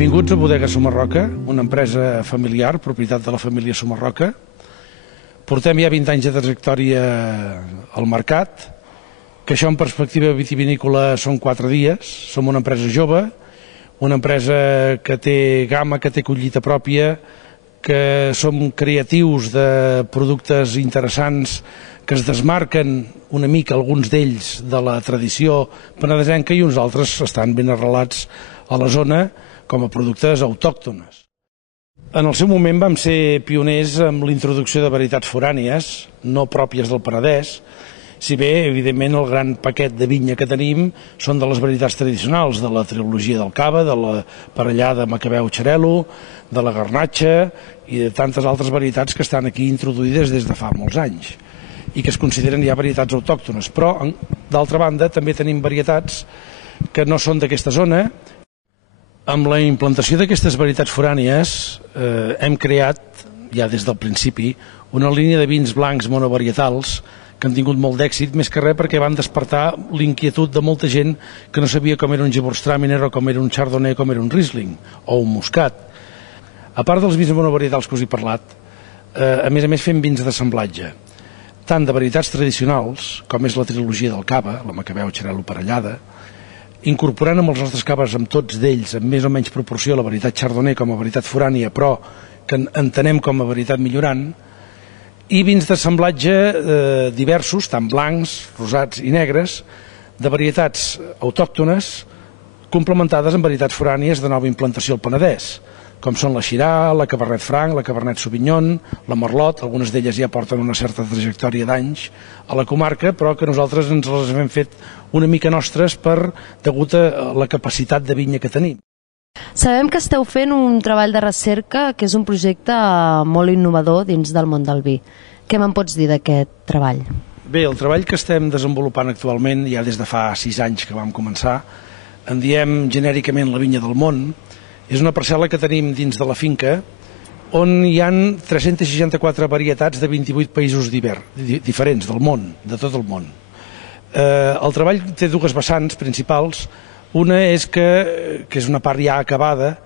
Benvinguts a Bodega Somarroca, una empresa familiar, propietat de la família Somarroca. Portem ja 20 anys de trajectòria al mercat, que això en perspectiva vitivinícola són 4 dies. Som una empresa jove, una empresa que té gamma, que té collita pròpia, que som creatius de productes interessants que es desmarquen una mica, alguns d'ells, de la tradició penedesenca, i uns altres estan ben arrelats a la zona com a productes autòctones. En el seu moment vam ser pioners amb l'introducció de varietats forànies, no pròpies del Penedès, si bé, evidentment, el gran paquet de vinya que tenim són de les varietats tradicionals, de la trilogia del Cava, de la parellada Macabeu Xarel·lo, de la Garnatxa i de tantes altres varietats que estan aquí introduïdes des de fa molts anys i que es consideren ja varietats autòctones. Però, d'altra banda, també tenim varietats que no són d'aquesta zona. Amb la implantació d'aquestes varietats forànies hem creat, ja des del principi, una línia de vins blancs monovarietals que han tingut molt d'èxit, més que res perquè van despertar l'inquietud de molta gent que no sabia com era un Gewürztraminer o com era un Chardonnay, com era un Riesling o un Muscat. A part dels vins monovarietals que us he parlat, a més fem vins d'assemblatge, tant de varietats tradicionals, com és la trilogia del Cava, la Macabeu Xarel·lo parellada, incorporant amb els nostres caves, amb tots d'ells, en més o menys proporció, la varietat Chardonnay com a varietat forània, però que entenem com a varietat millorant, i vins d'assemblatge diversos, tant blancs, rosats i negres, de varietats autòctones complementades amb varietats forànies de nova implantació al Penedès, com són la Shiraz, la Cabernet Franc, la Cabernet Sauvignon, la Merlot. Algunes d'elles ja porten una certa trajectòria d'anys a la comarca, però que nosaltres ens les hem fet una mica nostres degut a la capacitat de vinya que tenim. Sabem que esteu fent un treball de recerca que és un projecte molt innovador dins del món del vi. Què me'n pots dir d'aquest treball? Bé, el treball que estem desenvolupant actualment, ja des de fa 6 anys que vam començar, en diem genèricament la vinya del món. És una parcel·la que tenim dins de la finca on hi han 364 varietats de 28 països diferents del món, de tot el món. El treball té 2 vessants principals. Una és que és una part ja acabada,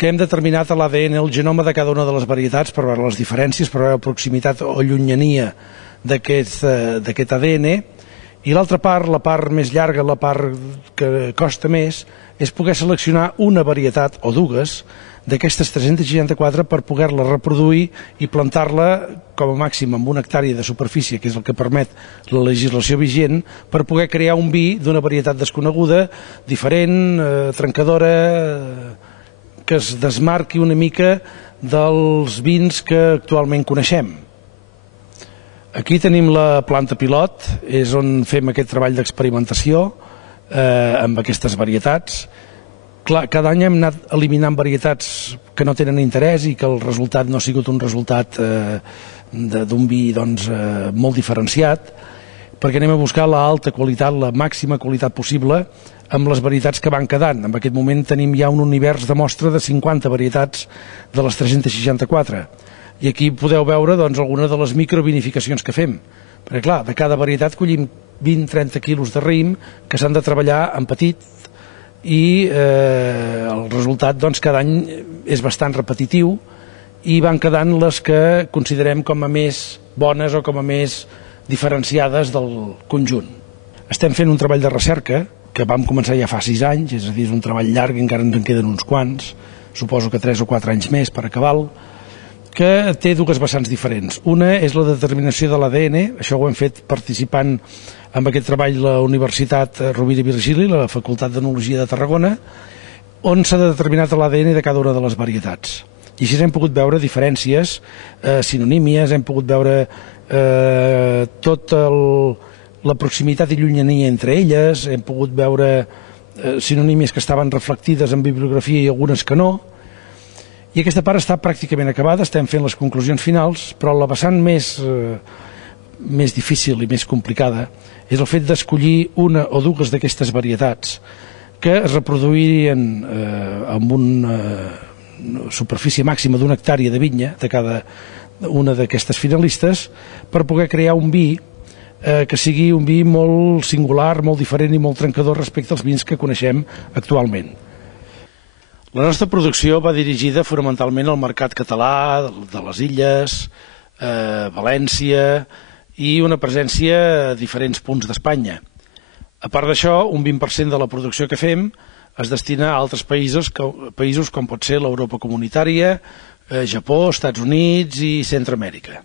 que hem determinat a l'ADN el genoma de cada una de les varietats per veure les diferències, per veure la proximitat o llunyania d'aquest ADN. I l'altra part, la part més llarga, la part que costa més, és poder seleccionar una varietat o 2 d'aquestes 364 per poder-la reproduir i plantar-la com a màxim amb 1 hectàrea de superfície, que és el que permet la legislació vigent, per poder crear un vi d'una varietat desconeguda, diferent, trencadora, que es desmarqui una mica dels vins que actualment coneixem. Aquí tenim la planta pilot, és on fem aquest treball d'experimentació amb aquestes varietats. Clar, cada any hem anat eliminant varietats que no tenen interès i que el resultat no ha sigut un resultat d'un vi molt diferenciat, perquè anem a buscar l'alta qualitat, la màxima qualitat possible amb les varietats que van quedant. En aquest moment tenim ja un univers de mostra de 50 varietats de les 364. I aquí podeu veure alguna de les microvinificacions que fem. Perquè clar, de cada varietat collim 20-30 quilos de raïm que s'han de treballar en petit i el resultat cada any és bastant repetitiu i van quedant les que considerem com a més bones o com a més diferenciades del conjunt. Estem fent un treball de recerca que vam començar ja fa 6 anys, és a dir, és un treball llarg, encara ens en queden uns quants, suposo que 3 o 4 anys més per acabar-lo, que té 2 vessants diferents. Una és la determinació de l'ADN, això ho hem fet participant en aquest treball la Universitat Rovira i Virgili, la Facultat d'Enologia de Tarragona, on s'ha determinat l'ADN de cada una de les varietats. I així hem pogut veure diferències, sinonímies, hem pogut veure tota la proximitat i llunyania entre elles, hem pogut veure sinonímies que estaven reflectides en bibliografia i algunes que no. I aquesta part està pràcticament acabada, estem fent les conclusions finals, però la vessant més difícil i més complicada és el fet d'escollir 1 o 2 d'aquestes varietats que es reproduirien amb una superfície màxima d'1 hectàrea de vinya de cada una d'aquestes finalistes per poder crear un vi que sigui un vi molt singular, molt diferent i molt trencador respecte als vins que coneixem actualment. La nostra producció va dirigida fonamentalment al mercat català, de les Illes, València i una presència a diferents punts d'Espanya. A part d'això, un 20% de la producció que fem es destina a altres països com pot ser l'Europa comunitària, Japó, Estats Units i Centroamèrica.